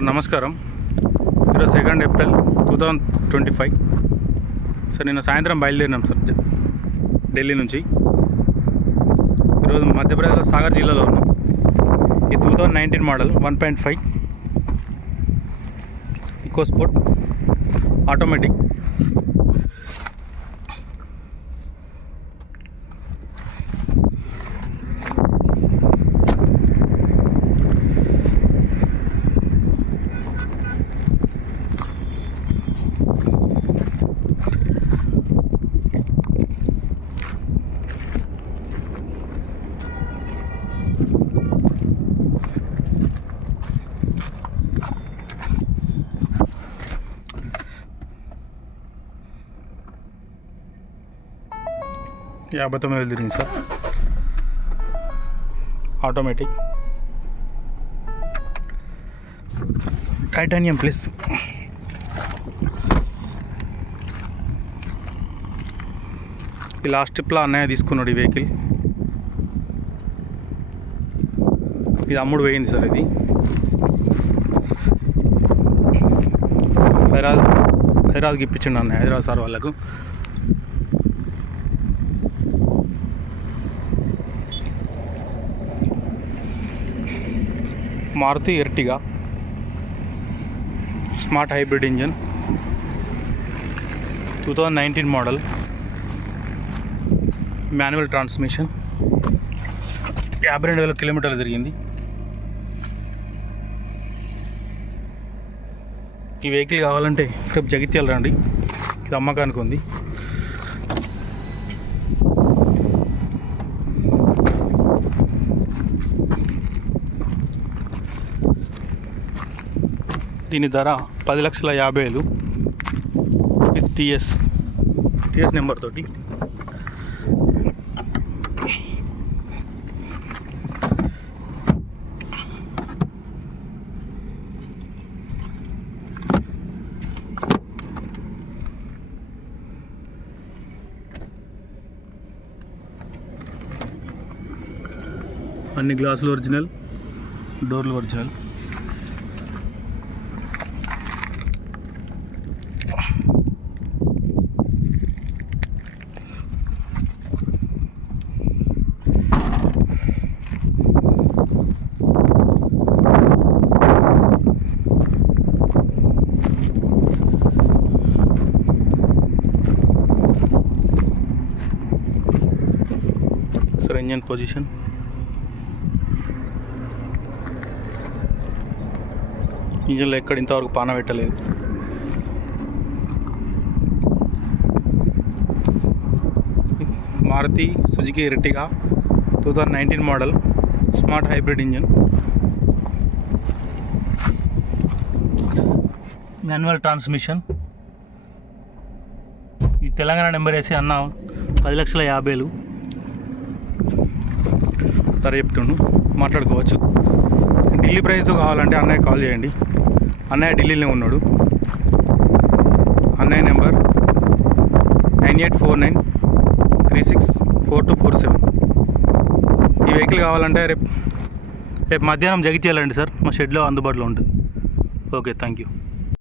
Sir నమస్కారం. ఈరోజు second April two thousand twenty five sir నిన్న సాయంత్రం బయలుదేరినాం సార్ ఢిల్లీ నుంచి. ఈరోజు మధ్యప్రదేశ్ సాగర్ జిల్లాలో ఉన్నాం. ఈ two thousand nineteen model one point five EcoSport automatic యాభై తొమ్మిది వేలు తిరిగింది సార్. ఆటోమేటిక్ టైటానియం ప్లస్ ఈ లాస్ట్ ట్రిప్లో అన్నయ్య తీసుకున్నాడు ఈ వెహికల్ ఇది అమ్ముడు పోయింది సార్ ఇది. హైదరాబాద్ హైదరాబాద్కి ఇప్పించండి అన్నయ్య హైదరాబాద్ సార్ వాళ్ళకు. Maruti Ertiga. Smart hybrid engine. Two thousand nineteen model. Manual transmission. యాభై రెండు వేల కిలోమీటర్లు తిరిగింది. ఈ వెహికల్ కావాలంటే రేపు జగిత్యాల రండి. ఇది అమ్మకానికి ఉంది. దీని ధర పది లక్షల యాభై వేలు. విత్ టీఎస్ టీఎస్ నెంబర్ తోటి. అన్ని గ్లాసులు ఒరిజినల్ డోర్లు ఒరిజినల్. సార్ ఇంజన్ పొజిషన్ ఇంజన్లో ఎక్కడ ఇంతవరకు పాన పెట్టలేదు. Maruti Suzuki Ertiga two thousand nineteen model smart hybrid engine. Manual transmission. ఈ తెలంగాణ నెంబర్ వేసి అన్న పది లక్షల యాభైలు ధర చెప్తుండు. మాట్లాడుకోవచ్చు. ఢిల్లీ ప్రైస్ కావాలంటే అన్నయ్య కాల్ చేయండి. అన్నయ్య ఢిల్లీలోనే ఉన్నాడు. అన్నయ్య number nine eight four nine three six four two four seven. ఈ వెహికల్ కావాలంటే రేపు రేపు మధ్యాహ్నం జగిత్యాలండి సార్. మా షెడ్లో అందుబాటులో ఉంటుంది. Okay thank you.